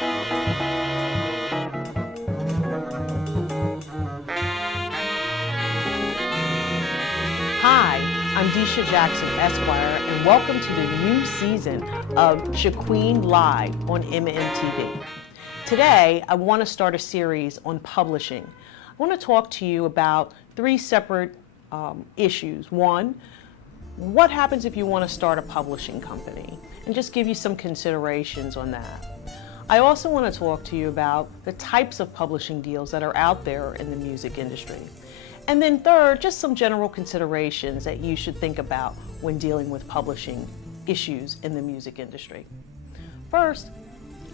Hi, I'm Desha Jackson, Esquire, and welcome to the new season of ShaQuene Live on MMTV. Today, I want to start a series on publishing. I want to talk to you about three separate issues. One, what happens if you want to start a publishing company? And just give you some considerations on that. I also want to talk to you about the types of publishing deals that are out there in the music industry. And then third, just some general considerations that you should think about when dealing with publishing issues in the music industry. First,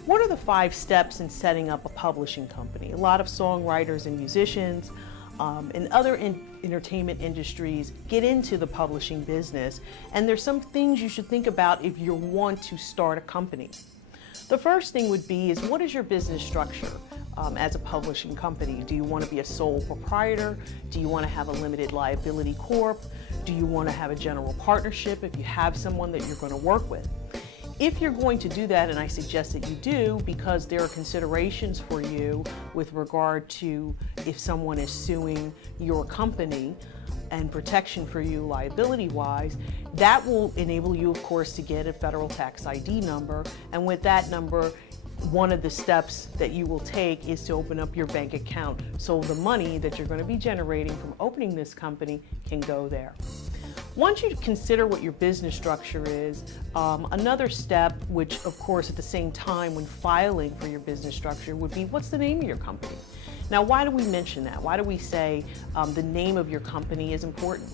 what are the 5 steps in setting up a publishing company? A lot of songwriters and musicians and other entertainment industries get into the publishing business, and there's some things you should think about if you want to start a company. The first thing would be is, what is your business structure as a publishing company? Do you want to be a sole proprietor? Do you want to have a limited liability corp? Do you want to have a general partnership if you have someone that you're going to work with? If you're going to do that, and I suggest that you do, because there are considerations for you with regard to if someone is suing your company and protection for you liability-wise, that will enable you, of course, to get a federal tax ID number. And with that number, one of the steps that you will take is to open up your bank account so the money that you're going to be generating from opening this company can go there. Once you consider what your business structure is, another step, which of course at the same time when filing for your business structure, would be, what's the name of your company? Now, why do we mention that? Why do we say the name of your company is important?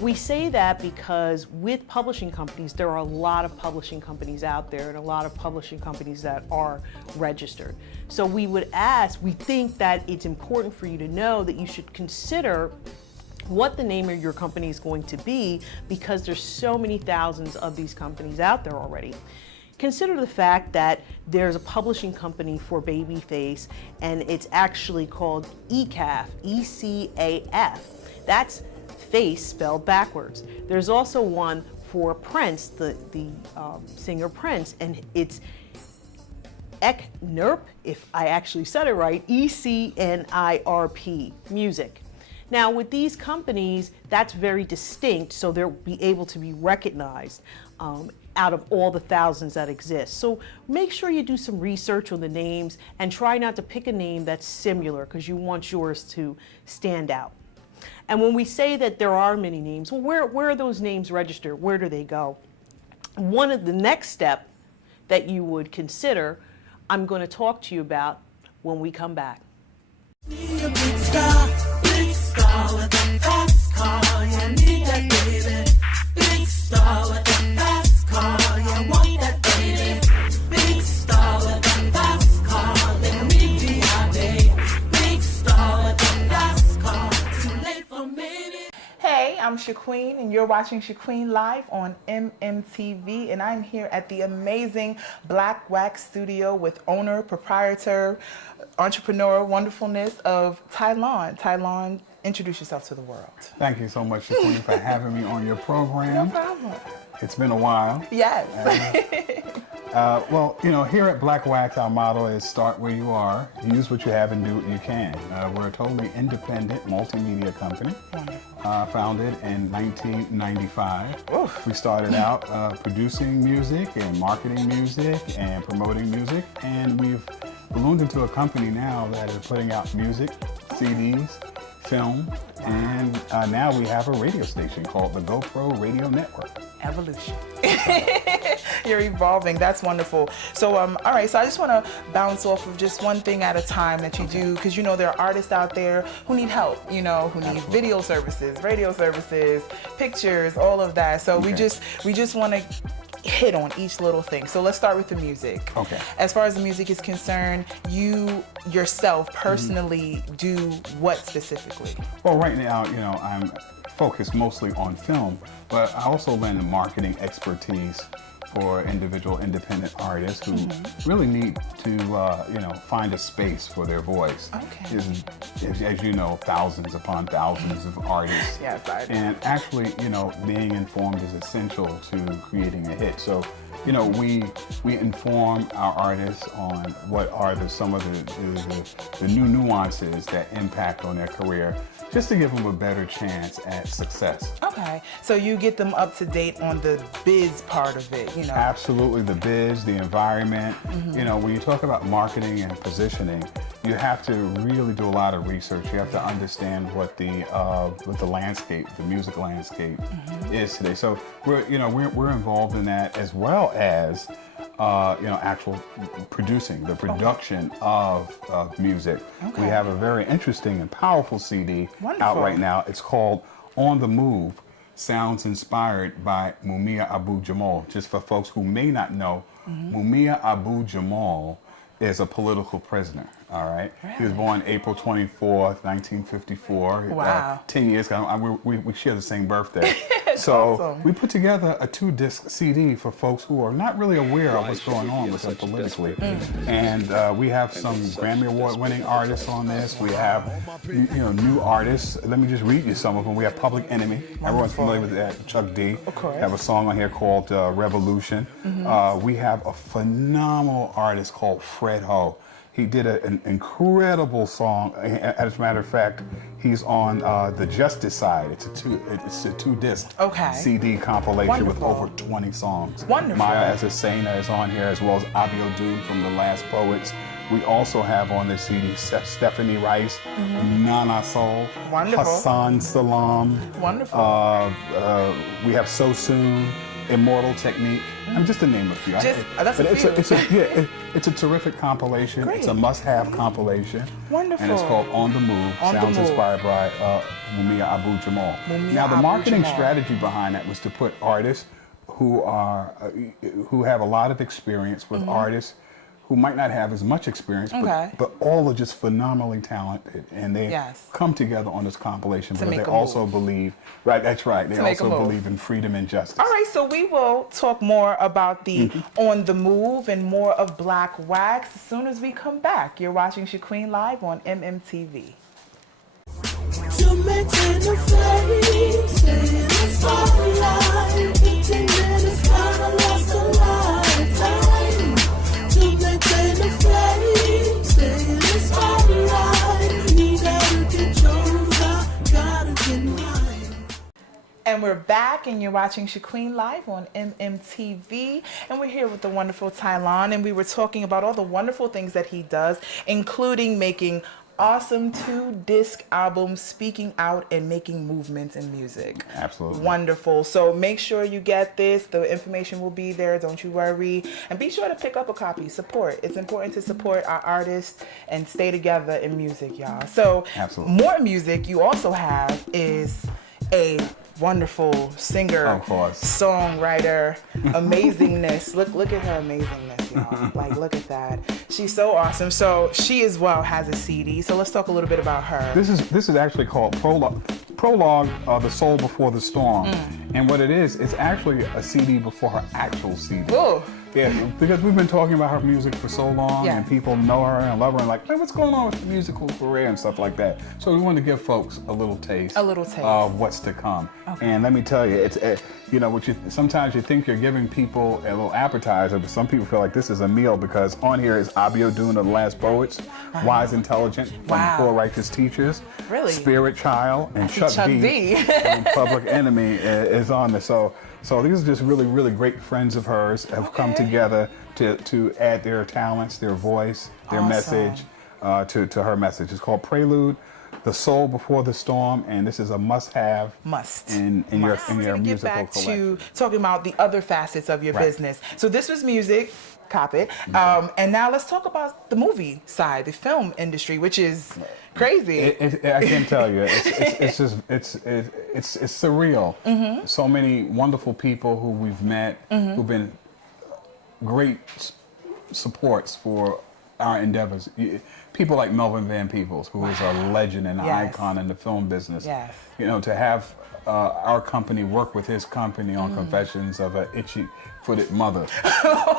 We say that because with publishing companies, there are a lot of publishing companies out there and a lot of publishing companies that are registered. So we would ask, we think that it's important for you to know that you should consider what the name of your company is going to be, because there's so many thousands of these companies out there already. Consider the fact that there's a publishing company for Babyface, and it's actually called ECAF, E-C-A-F. That's face spelled backwards. There's also one for Prince, the singer Prince, and it's ECNIRP, if I actually said it right, E-C-N-I-R-P, music. Now with these companies, that's very distinct, so they'll be able to be recognized out of all the thousands that exist. So make sure you do some research on the names and try not to pick a name that's similar, because you want yours to stand out. And when we say that there are many names, well, where are those names registered? Where do they go? One of the next step that you would consider, I'm going to talk to you about when we come back. Be a big star with a fast car, you need that baby. Big star with a fast car, you want that baby. Big star with a fast car, let me be my baby. Big star with a fast car, too late for maybe. Hey, I'm ShaQuene, and you're watching ShaQuene Live on MMTV, and I'm here at the amazing Blackwaxx studio with owner, proprietor, entrepreneur, wonderfulness of Tylon. Tylon, introduce yourself to the world. Thank you so much, ShaQuene, for having me on your program. No problem. It's been a while. Yes. Well, you know, here at Blackwaxx, our motto is start where you are, use what you have, and do what you can. We're a totally independent multimedia company, founded in 1995. Oof. We started out producing music and marketing music and promoting music, and we've ballooned into a company now that is putting out music, CDs, film, and now we have a radio station called the GoPro Radio Network. Evolution. You're evolving. That's wonderful. So, all right. So I just want to bounce off of just one thing at a time that you do, because you know there are artists out there who need help. You know, who need video services, radio services, pictures, all of that. So we just want to hit on each little thing. So let's start with the music. Okay. As far as the music is concerned, you yourself personally do what specifically? Well, right now, you know, I'm focused mostly on film, but I also lend marketing expertise for individual independent artists who really need to, you know, find a space for their voice. Okay. As you know, thousands upon thousands of artists. Yes, I do. And actually, you know, being informed is essential to creating a hit. So you know, we inform our artists on what are some of the new nuances that impact on their career, just to give them a better chance at success. Okay, so you get them up to date on the biz part of it, you know? Absolutely, the biz, the environment. You know, when you talk about marketing and positioning, you have to really do a lot of research. You have to understand what the landscape, the music landscape is today. So we're involved in that, as well as actual producing, the production of music. Okay. We have a very interesting and powerful CD Wonderful. out right now. It's called On the Move, Sounds Inspired by Mumia Abu-Jamal. Just for folks who may not know, Mumia Abu-Jamal is a political prisoner, all right? Really? He was born April 24th, 1954. Wow. 10 years ago. We share the same birthday. So awesome. we put together a 2-disc CD for folks who are not really aware of what's going on with them politically. And we have some Grammy Award winning artists on this. We have new artists. Let me just read you some of them. We have Public Enemy. Everyone's familiar with that. Chuck D. Of course. We have a song on here called Revolution. We have a phenomenal artist called Fred Ho. He did an incredible song. As a matter of fact, he's on the Justice side. It's a 2-disc CD compilation with over 20 songs. Wonderful. Maya Azucena is on here, as well as Abiodun from The Last Poets. We also have on the CD Stephanie Rice, Nana Soul, Wonderful. Hassan Salam. Wonderful. We have So Soon, Immortal Technique. I'm just to name a few. That's a few. It's a terrific compilation. Great. It's a must-have compilation. Wonderful. And it's called On the Move. On the Sounds Move. inspired by Mumia Abu-Jamal. Now, the marketing strategy behind that was to put artists who have a lot of experience with artists who might not have as much experience, but all are just phenomenally talented, and they come together on this compilation because they also believe, that's right, they also believe in freedom and justice. All right, so we will talk more about the On the Move and more of Blackwaxx as soon as we come back. You're watching ShaQuene live on MMTV. To maintain the flame, stay in the spotlight. 15 minutes, gotta last a lifetime. To maintain the flame, stay in the spotlight. You gotta get yours, I gotta get mine. And we're back, and you're watching ShaQuene live on MMTV, and we're here with the wonderful Tylon, and we were talking about all the wonderful things that he does, including making awesome 2-disc albums, speaking out and making movements in music. Absolutely. Wonderful. So make sure you get this. The information will be there. Don't you worry. And be sure to pick up a copy. Support. It's important to support our artists and stay together in music, y'all. So more music you also have is a wonderful singer, songwriter, amazingness. Look at her amazingness, y'all. Like, look at that. She's so awesome. So she as well has a CD. So let's talk a little bit about her. This is actually called Prologue, The Soul Before the Storm. And what it is, it's actually a CD before her actual CD. Ooh. Yeah, because we've been talking about her music for so long, and people know her and love her, and like, hey, what's going on with the musical career and stuff like that. So we wanted to give folks a little taste of what's to come. And let me tell you, it's sometimes you think you're giving people a little appetizer, but some people feel like this is a meal, because on here is Abiodun of The Last Poets, Wise Intelligent from Poor Righteous Teachers, Spirit Child, and Chuck D. And Public Enemy is on this. So these are just really, really great friends of hers have come together to add their talents, their voice, their message to her message. It's called Prelude, The Soul Before the Storm, and this is a must-have in your musical get back collection. to talking about the other facets of your business. So this was music. Cop it. And now let's talk about the movie side, the film industry, which is crazy. I can't tell you. It's surreal. So many wonderful people who we've met, who've been great supports for our endeavors. People like Melvin Van Peebles, who is a legend and an icon in the film business. You know, to have our company work with his company on Confessions of an Itchy-Footed Mother.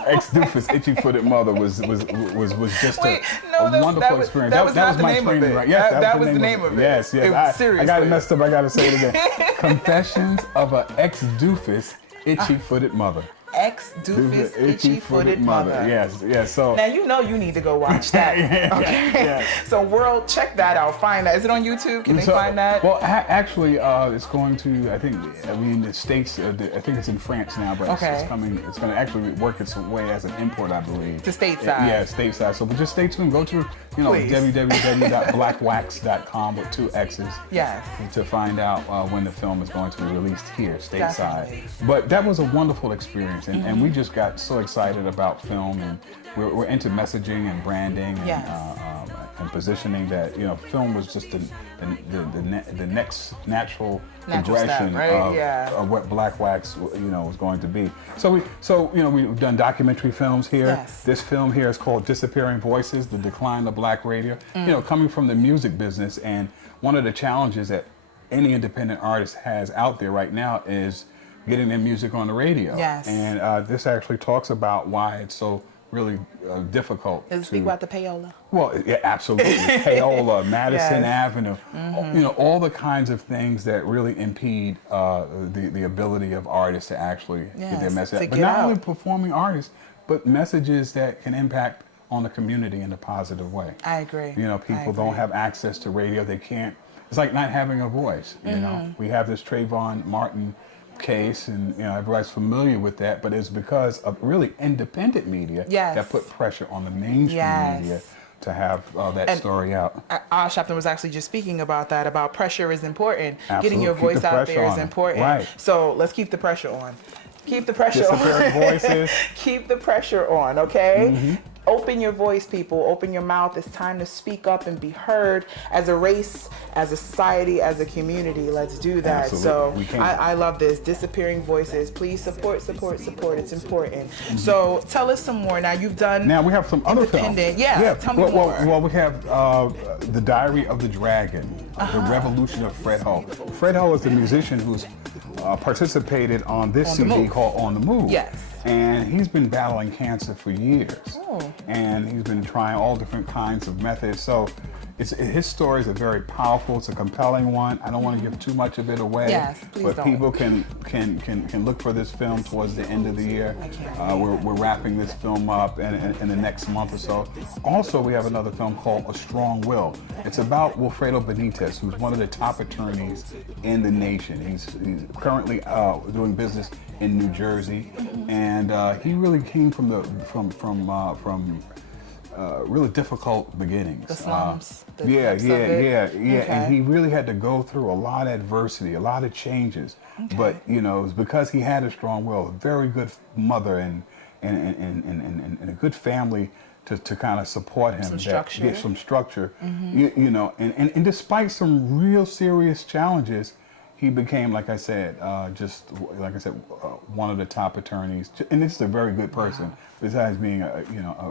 Ex-Doofus Itchy-Footed Mother was just a wonderful experience. That was my the name training, of it. right? Yes, that was the name of it. Yes. I got it messed up. I got to say it again. Confessions of an Ex-Doofus Itchy-Footed Mother. Doofus Itchy-Footed Mother. Yes. So now you know you need to go watch that. Okay. So world, check that out. Find that. Is it on YouTube? Can they find that? Well, actually, it's going to. The States. I think it's in France now, but it's coming. It's going to actually work its way as an import, I believe. To stateside. Yeah, stateside. So, but just stay tuned. Go to www.blackwaxx.com with 2 X's. Yes. To find out when the film is going to be released here, stateside. Definitely. But that was a wonderful experience, and we just got so excited about film, and we're into messaging and branding and positioning that film was just the next natural progression step, right? of what Blackwaxx was going to be. So we've done documentary films here. Yes. This film here is called Disappearing Voices: The Decline of Black Radio. Coming from the music business, and one of the challenges that any independent artist has out there right now is getting their music on the radio. Yes. And this actually talks about why it's so really difficult. Does it speak about the payola? Well, yeah, absolutely. Payola, Madison Avenue, all the kinds of things that really impede the ability of artists to actually get their message out. But not only performing artists, but messages that can impact on the community in a positive way. I agree. People don't have access to radio. They can't. It's like not having a voice. We have this Trayvon Martin case, and everybody's familiar with that, but it's because of really independent media that put pressure on the mainstream media to have that story out. Sharpton was actually just speaking about that, about pressure is important. Absolutely. Getting your voice out there is important. Right. So let's keep the pressure on. Keep the pressure Disappearing on. voices. Keep the pressure on, okay? Open your voice, people. Open your mouth. It's time to speak up and be heard as a race, as a society, as a community. Let's do that. Absolutely. So I love this. Disappearing voices. Please support. It's important. So tell us some more. Now you've done. Now we have some other films. Yeah. Tell me more. Well, we have The Diary of the Dragon, The Revolution of Fred Ho. Fred Ho is the musician who's participated on this CD called On the Move. Yes. And he's been battling cancer for years. And he's been trying all different kinds of methods. So his stories are very powerful. It's a compelling one. I don't want to give too much of it away. Yes, please but don't. people can look for this film towards the end of the year. We're wrapping this film up in the next month or so. Also, we have another film called A Strong Will. It's about Wilfredo Benitez, who's one of the top attorneys in the nation. He's currently doing business in New Jersey, and he really came from really difficult beginnings. The slums. Yeah. Okay. And he really had to go through a lot of adversity, a lot of changes. But it was because he had a strong will, a very good mother, and a good family to kind of support him. Some structure. And despite some real serious challenges, he became, like I said, one of the top attorneys, and this is a very good person. Besides being a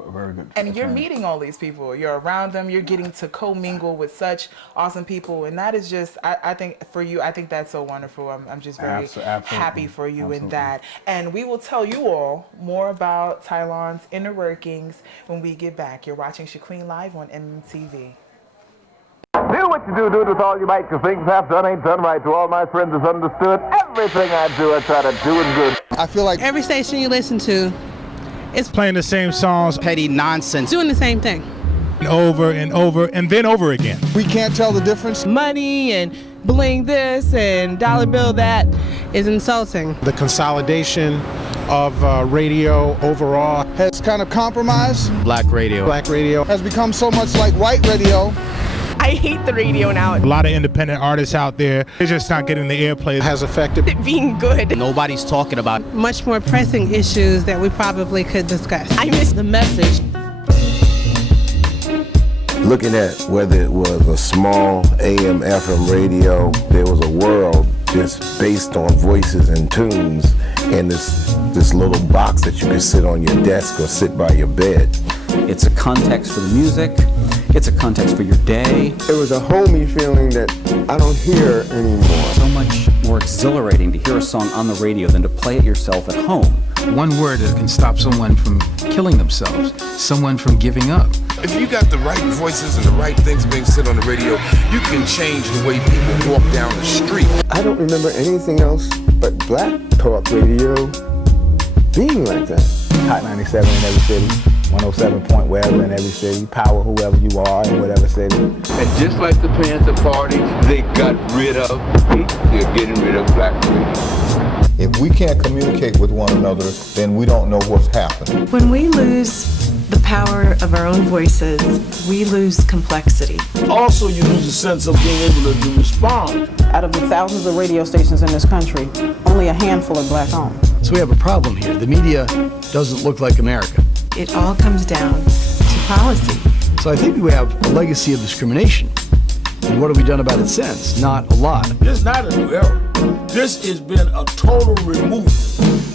very good. And you're meeting all these people. You're around them. You're getting to commingle with such awesome people, and that is just. I think for you, I think that's so wonderful. I'm just very happy for you in that. And we will tell you all more about Tylon's inner workings when we get back. You're watching ShaQuene live on MMTV. Do what you do with all you might, 'cause things half done ain't done right. To all my friends is understood. Everything I do, I try to do it good. I feel like every station you listen to is playing the same songs, petty nonsense, doing the same thing over and over and then over again. We can't tell the difference. Money and bling this and dollar bill that is insulting. The consolidation of radio overall has kind of compromised. Black radio has become so much like white radio. I hate the radio now. A lot of independent artists out there, they're just not getting the airplay it has affected it being good. Nobody's talking about much more pressing issues that we probably could discuss. I miss the message. Looking at whether it was a small AM, FM radio, there was a world just based on voices and tunes in this little box that you could sit on your desk or sit by your bed. It's a context for the music. It's a context for your day. It was a homey feeling that I don't hear anymore. So much more exhilarating to hear a song on the radio than to play it yourself at home. One word that can stop someone from killing themselves, someone from giving up. If you got the right voices and the right things being said on the radio, you can change the way people walk down the street. I don't remember anything else but black talk radio being like that. Hot 97 in every city, 107 point wherever in every city, power whoever you are in whatever city. And just like the Panther Party, they got rid of hate, they're getting rid of black radio. If we can't communicate with one another, then we don't know what's happening. When we lose the power of our own voices, we lose complexity. Also, you lose a sense of being able to respond. Out of the thousands of radio stations in this country, only a handful are black-owned. So we have a problem here. The media doesn't look like America. It all comes down to policy. So I think we have a legacy of discrimination. And what have we done about it since? Not a lot. This is not a new era. This has been a total removal.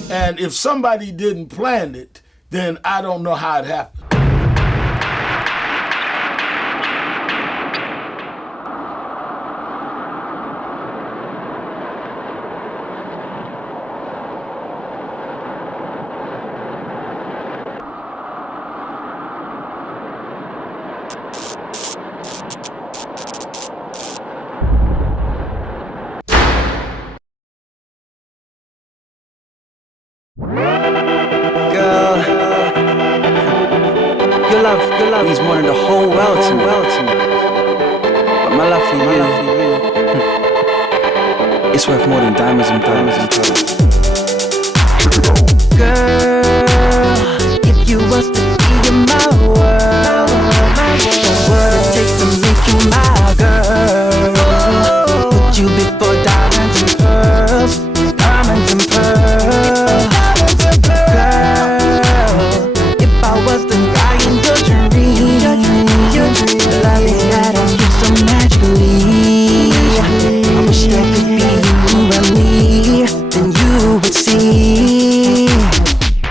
And if somebody didn't plan it, then I don't know how it happened. Your love means more than the whole world to me. But my love for you, it's worth more than diamonds and pearls. Girl, if you was to be in my world, what would it take to make you my girl? Would you be for diamonds and pearls? Diamonds and pearls. Girl, if I was the guy in your dream, loving that I give so magically, I wish that could be you and me. Then you would see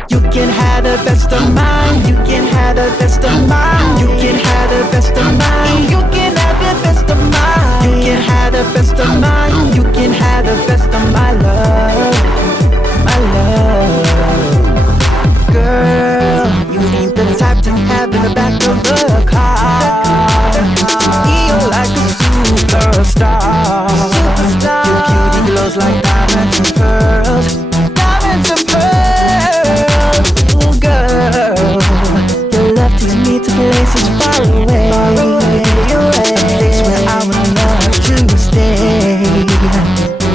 you can have the best of mine. You can have the best of mine. You can have the best of mine. You can have the best of mine. You can have the best of mine. You can have the best of my love, my love. Girl, you ain't the type to have in the back of the car. Feel like a superstar. Your cutie glows like diamonds and pearls. Diamonds and pearls. Ooh, girl, your love takes me to places far away. A place where I would love to stay.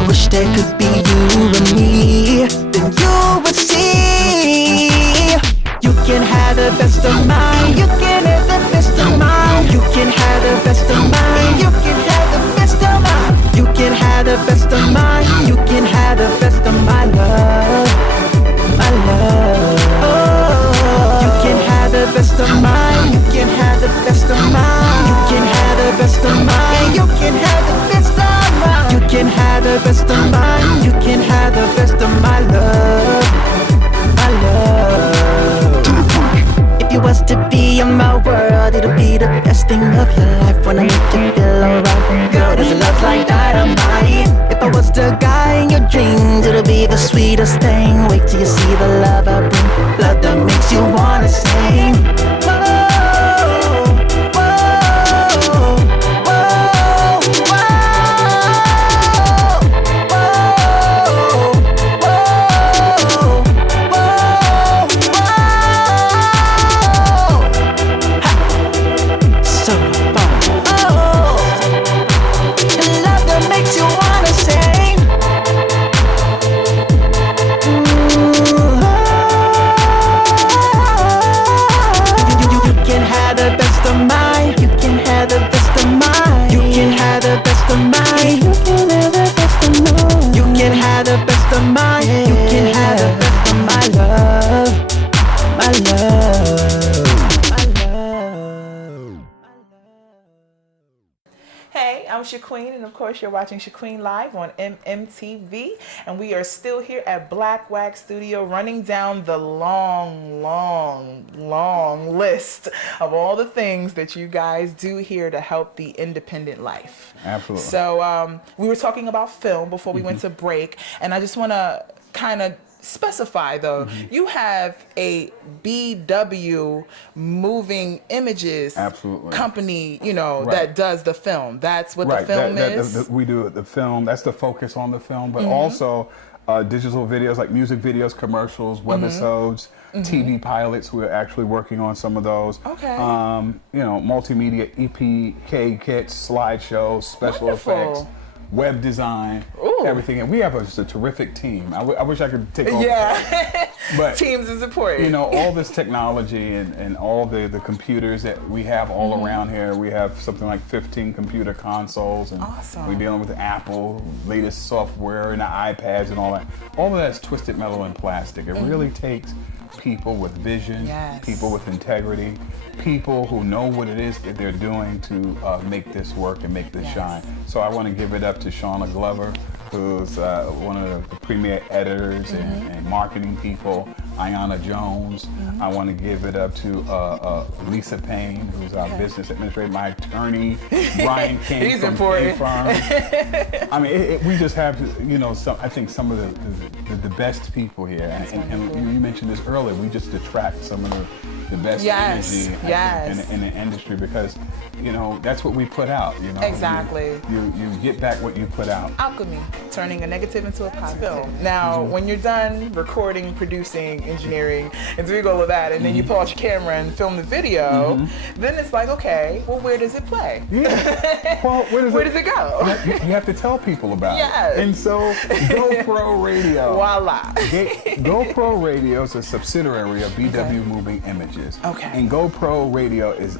Wish there could be you and me. Then you would see you can have the best of mine. You can have the best of mine. You can have the best of mine. You can have the best of mine. You can have the best of mine. You can have the best of my love, my love. You can have the best of mine. You can have the best of mine. You can have the best of mine. You can have the best of mine. You can have the best of mine. You can have the best of my love, my love. If you was to be in my world, it'll be the best thing of your life. When I make you feel alright, girl, there's a love like dynamite. If I was the guy in your dreams, it'll be the sweetest thing. Wait till you see the love I bring, love that makes you wanna sing. Whoa, whoa, whoa, whoa. I'm ShaQuene, and of course you're watching ShaQuene Live on MMTV, and we are still here at Blackwaxx Studio running down the long list of all the things that you guys do here to help the independent life. Absolutely. So we were talking about film before we went to break, and I just want to kind of specify though, you have a BW moving images company, you know, that does the film. That's what the film is. We do the film. That's the focus on the film, but also digital videos like music videos, commercials, webisodes, TV pilots. We're actually working on some of those. Okay. You know, multimedia EPK kits, slideshows, special effects, web design, everything. And we have just a terrific team. I wish I could take all the credit. But teams is important. You know, all this technology and all the computers that we have all around here. We have something like 15 computer consoles, and we're dealing with Apple, latest software, and the iPads and all that. All of that's twisted metal and plastic. It really takes people with vision, people with integrity, people who know what it is that they're doing to make this work and make this shine. So I want to give it up to Shauna Glover, who's one of the premier editors and marketing people, Ayanna Jones. I want to give it up to Lisa Payne, who's our business administrator, my attorney, Brian King He's from important. K-Firm. I mean, we just have, you know, I think some of the best people here. And you mentioned this earlier, we just attract some of the best energy in the industry because, you know, that's what we put out, you know. Exactly. You get back what you put out. Alchemy, turning a negative into a positive. Now, when you're done recording, producing, engineering, and doing all of that, and then you pull out your camera and film the video, then it's like, okay, well, where does it play? Yeah. Well, where does it go? You have to tell people about it. And so, GoPro Radio. Voila. GoPro Radio is a subsidiary of BW Moving Images. Okay. And GoPro Radio is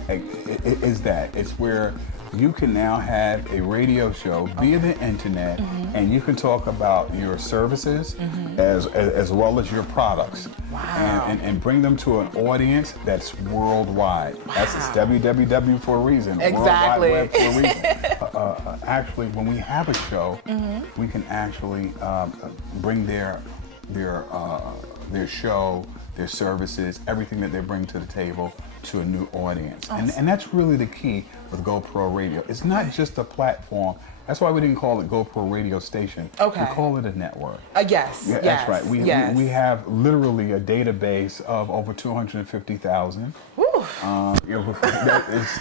that. It's where you can now have a radio show via the internet, and you can talk about your services as well as your products, and bring them to an audience that's worldwide. That's www for a reason. Exactly. World Wide Web for a reason. Actually, when we have a show, we can actually bring their show, their services, everything that they bring to the table to a new audience. And that's really the key with GoPro Radio. It's not just a platform. That's why we didn't call it GoPro Radio Station. Okay. We call it a network. Yes. Yeah, that's right. We have literally a database of over 250,000. It's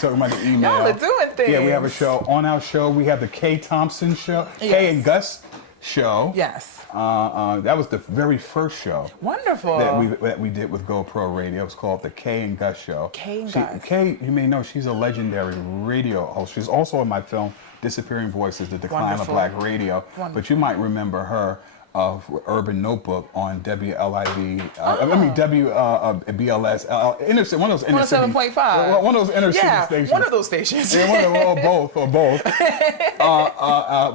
talking about the email. Y'all are doing things. Yeah, we have a show. On our show, we have the Kay Thompson show. Kay and Gus show. Yes. That was the very first show. Wonderful. That we did with GoPro Radio. It was called the Kay and Gus show. Kay and Gus. Kay, you may know, she's a legendary radio host. She's also in my film Disappearing Voices: The Decline of Black Radio. But you might remember her of Urban Notebook on WLIV, BLS, one of those inner city, 107.5. one of those inner city stations. One of those stations. Yeah, one of them, or both.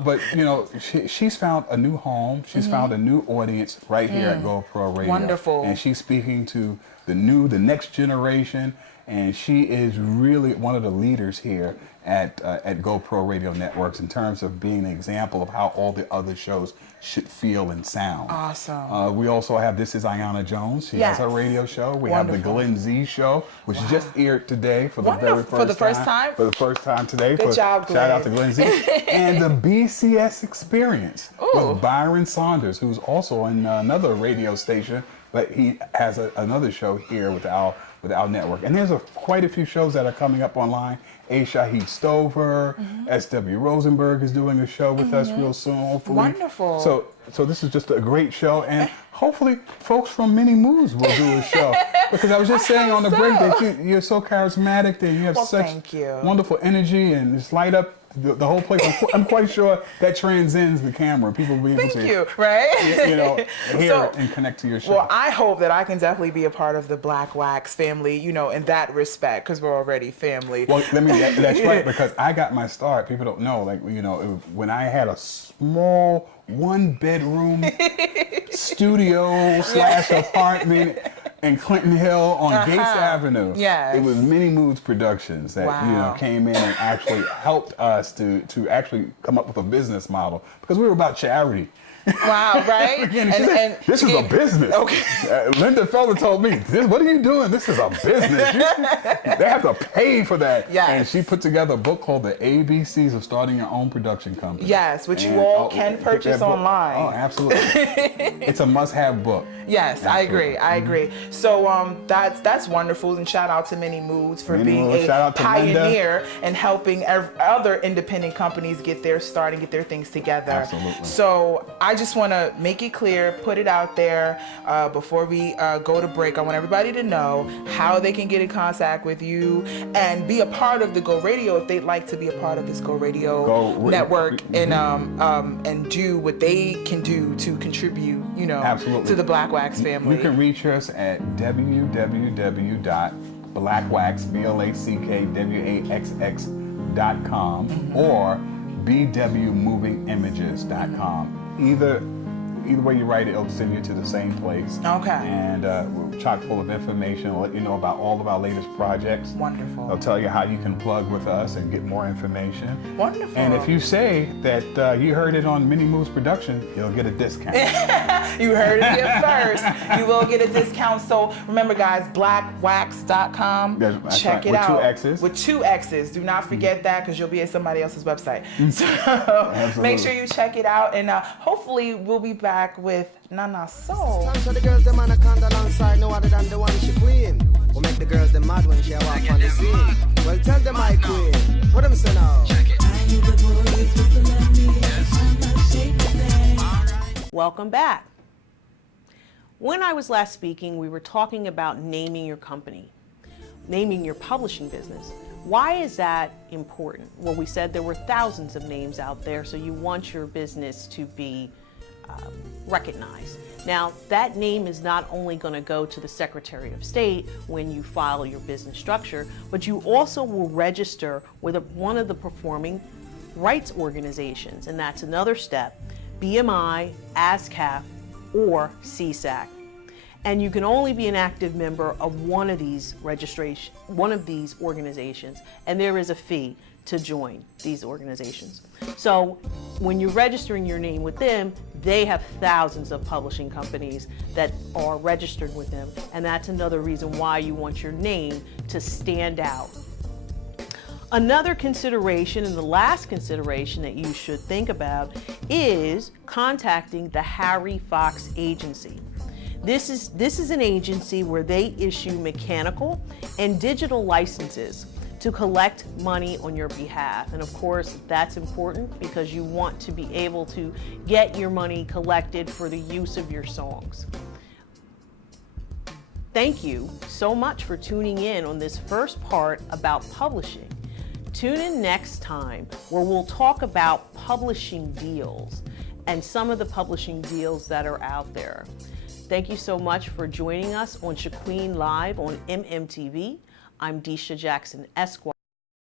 But you know, she's found a new home. She's found a new audience right here at GoPro Radio. Wonderful. And she's speaking to the next generation. And she is really one of the leaders here at GoPro Radio Networks in terms of being an example of how all the other shows should feel and sound. Awesome. We also have This Is Ayanna Jones. She has a radio show. We have the Glenn Z Show, which just aired today for the very first time. For the first time? For the first time today. Good job, Glenn. Shout out to Glenn Z. And the BCS Experience with Byron Saunders, who's also in another radio station, but he has another show here with our network. And there's quite a few shows that are coming up online. A. Shahid Stover, S.W. Rosenberg is doing a show with us real soon, hopefully. Wonderful. So this is just a great show, and hopefully folks from Many Moves will do a show. Because I was just saying on the break that you're so charismatic, that you have such wonderful energy and just light up the whole place. I'm quite sure that transcends the camera. People will be able to, hear and connect to your show. Well, I hope that I can definitely be a part of the Blackwaxx family, you know, in that respect, because we're already family. Well, that's right, because I got my start. People don't know, like, you know, when I had a small one-bedroom studio / apartment in Clinton Hill on Gates Avenue. Yes. It was Many Moods Productions that came in and actually helped us to actually come up with a business model, because we were about charity. Wow, right? and this is a business. Okay. Linda Felder told me, what are you doing? This is a business. They have to pay for that. Yes. And she put together a book called The ABCs of Starting Your Own Production Company. Yes, which you all can purchase online. Oh, absolutely. It's a must-have book. Yes, absolutely. I agree. So that's wonderful, and shout out to Many Moods for being a pioneer and helping other independent companies get their start and get their things together. Absolutely. So I I just want to make it clear, put it out there before we go to break. I want everybody to know how they can get in contact with you and be a part of the Go Radio if they'd like to be a part of this Go Radio network and do what they can do to contribute, you know, Absolutely. to the Blackwaxx family. You can reach us at www.blackwaxx, BLACKWAXX.com or bwmovingimages.com. Either way you write it, it'll send you to the same place. Okay. And we're chock full of information. We'll let you know about all of our latest projects. Wonderful. They'll tell you how you can plug with us and get more information. Wonderful. And if you say that you heard it on Mini Moves Production, you'll get a discount. You heard it here first. You will get a discount. So remember, guys, blackwaxx.com. Check it out. With 2 X's. With 2 X's. Do not forget that because you'll be at somebody else's website. So make sure you check it out. And hopefully we'll be back with Nana Soul. So the girls them anaconda alongside no other than the one ShaQuene. Who make the girls them mad when she walk on the scene. Well, tell them my queen. What them say now? Welcome back. When I was last speaking, we were talking about naming your company, naming your publishing business. Why is that important? Well, we said there were thousands of names out there, so you want your business to be recognized. Now, that name is not only going to go to the Secretary of State when you file your business structure, but you also will register with one of the performing rights organizations, and that's another step, BMI, ASCAP, or CSAC. And you can only be an active member of one of these organizations, and there is a fee to join these organizations. So when you're registering your name with them, they have thousands of publishing companies that are registered with them, and that's another reason why you want your name to stand out. Another consideration, and the last consideration that you should think about, is contacting the Harry Fox Agency. This is an agency where they issue mechanical and digital licenses to collect money on your behalf. And of course, that's important because you want to be able to get your money collected for the use of your songs. Thank you so much for tuning in on this first part about publishing. Tune in next time where we'll talk about publishing deals and some of the publishing deals that are out there. Thank you so much for joining us on ShaQuene Live on MMTV. I'm Desha Jackson, Esquire.